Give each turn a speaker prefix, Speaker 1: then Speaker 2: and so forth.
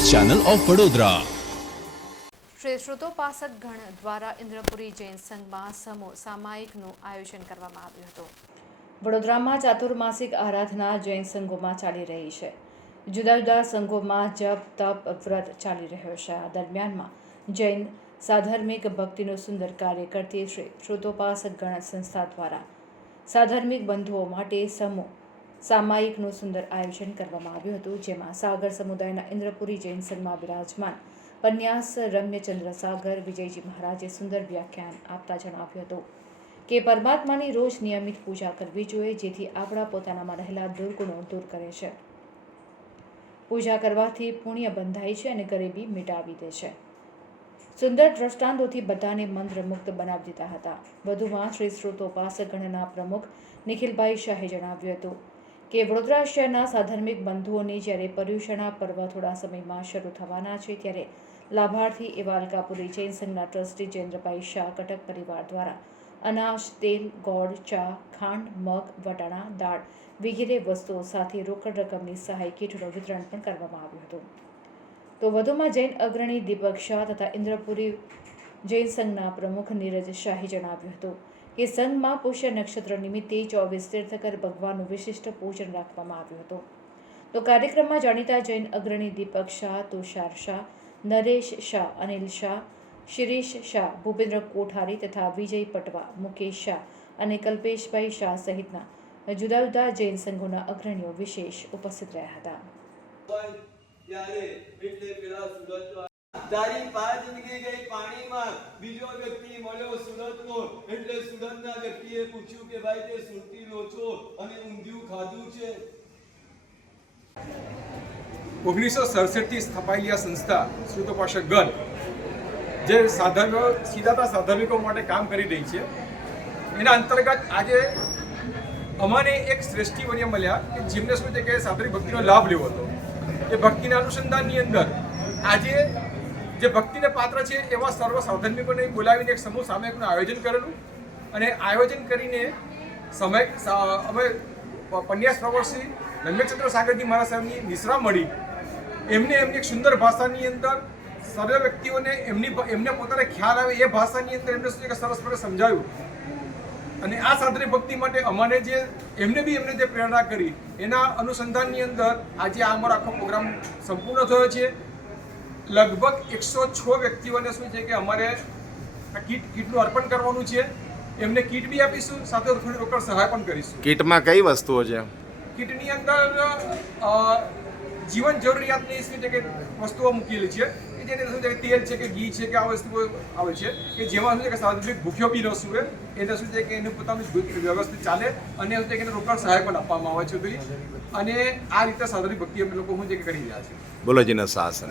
Speaker 1: Channel of Vadodara.
Speaker 2: Shri Shrutopasak Gan દ્વારા ઇન્દ્રપુરી જૈન સંઘમાં સમૂહ સામાયિકનું આયોજન કરવામાં આવ્યું હતું. વડોદરામાં ચાતુર્માસિક આરાધના જૈન સંઘોમાં ચાલી રહી છે. જુદા જુદા સંઘોમાં જપ તપ વ્રત ચાલી રહ્યો છે. આ દરમિયાનમાં જૈન સાધર્મિક ભક્તિનું સુંદર કાર્ય કરતી શ્રી શ્રુતોપાસક ગણ સંસ્થા દ્વારા સાધર્મિક બંધુઓ માટે સમૂહ સામાયિકનું સુંદર આયોજન કરવામાં આવ્યું હતું, જેમાં સાગર સમુદાયના ઇન્દ્રપુરી જૈન સંઘમાં બિરાજમાન, પન્યાસ રમ્યચંદ્ર સાગર વિજયજી મહારાજે સુંદર વ્યાખ્યાન આપતા જણાવ્યું હતું કે, પરમાત્માની રોજ નિયમિત પૂજા કરવી જોઈએ, જેથી આપણા પોતાનામાં રહેલા દુર્ગુણો દૂર કરે છે. પૂજા કરવાથી પુણ્ય બંધાય છે અને ગરીબી મિટાવી દે છે. સુંદર દ્રષ્ટાંતોથી બધાને મંત્રમુક્ત બનાવી દીધા હતા. વધુમાં શ્રી શ્રુતોપાસક ગણના પ્રમુખ નિખિલભાઈ શાહે જણાવ્યું હતું કે વડોદરા શહેરના સાધર્મિક બંધુઓની જ્યારે પર્યુષણા પર્વ થોડા સમયમાં શરૂ થવાના છે, ત્યારે લાભાર્થી એવા અલકાપુરી જૈન સંઘના ટ્રસ્ટી જયેન્દ્રભાઈ શાહ કટક પરિવાર દ્વારા અનાજ, તેલ, ગોળ, ચા, ખાંડ, મગ, વટાણા, દાળ વગેરે વસ્તુઓ સાથે રોકડ રકમની સહાય કીટનું વિતરણ પણ કરવામાં આવ્યું હતું. તો વધુમાં જૈન અગ્રણી દીપક શાહ તથા ઇન્દ્રપુરી જૈન સંઘના પ્રમુખ નીરજ શાહે જણાવ્યું હતું કે સંઘમાં પુષ્ય નક્ષત્ર નિમિત્તે ચોવીસ તીર્થકર ભગવાનનું વિશિષ્ટ પૂજન રાખવામાં આવ્યું હતું. તો કાર્યક્રમમાં જાણીતા જૈન અગ્રણી દીપક શાહ, તુષાર શાહ, નરેશ શાહ, અનિલ શાહ, શિરીષ શાહ, ભૂપેન્દ્ર કોઠારી તથા વિજય પટવા, મુકેશ શાહ અને કલ્પેશભાઈ શાહ સહિતના જુદા જુદા જૈન સંઘોના અગ્રણીઓ વિશેષ ઉપસ્થિત રહ્યા હતા.
Speaker 3: તારી પા જિંદગી ગઈ પાણીમાં બીજો વ્યક્તિ મળ્યો સુરતનો. એટલે સુરતના વ્યક્તિએ પૂછ્યું કે ભાઈ તે સુરતી લોચો અને ઊંધિયું ખાધું છે.
Speaker 4: ઓગણીસો સડસઠથી સ્થપાયેલી આ સંસ્થા શ્રુતોપાસક ગણ, જે સાધનો સીધાતા સાધનિકો માટે કામ કરી રહી છે. એના અંતર્ગત આજે અમાને એક શ્રેષ્ઠી વન્ય મળ્યા કે જેમને શું છે કે સાધનિક ભક્તિનો લાભ લેવો હતો. એ ભક્તિના અનુસંધાનની અંદર આજે જે ભક્તિને પાત્ર છે, એવા સર્વ સાધનિકોને બોલાવીને એક સમૂહ સામયિકનું આયોજન કરેલું. અને આયોજન કરીને સમય અમે પન્યાસ પ્રવર્ષી રમ્યચંદ્ર સાગરજી મહારાજ સાહેબની નિશ્રા મળી. એમને એમની એક સુંદર ભાષાની અંદર સર્વ વ્યક્તિઓને એમની એમને પોતાને ખ્યાલ આવે એ ભાષાની અંદર એમને શું સરસ મને સમજાવ્યું અને આ સાધને ભક્તિ માટે અમારે જે, એમને બી એમને જે પ્રેરણા કરી, એના અનુસંધાનની અંદર આજે આ અમારો આખો પ્રોગ્રામ સંપૂર્ણ થયો છે. લગભગ એકસો છ વ્યક્તિઓને શું છે કે અમારે આ કીટ કીટનું અર્પણ કરવાનું છે. એમને કીટ બી આપીશું સાથે થોડી રોકડ સહાય પણ કરીશું.
Speaker 5: કીટમાં કઈ વસ્તુઓ છે?
Speaker 4: કીટની અંદર જીવન જરૂરિયાતની શું છે કે વસ્તુઓ મૂકેલી છે કે જેની શું છે કે તેલ છે કે ઘી છે કે આ વસ્તુઓ આવે છે કે જેમાં શું છે કે સાધુનિક ભૂખ્યો બી ન સુવે એને શું છે કે એનું પોતાનું વ્યવસ્થિત ચાલે અને શું છે કે એને રોકડ સહાય પણ આપવામાં આવે છે બધી અને આ રીતે સાધુનિક ભક્તિ અમે લોકો શું છે કે કરી રહ્યા છે
Speaker 5: બોલો જીને શાસન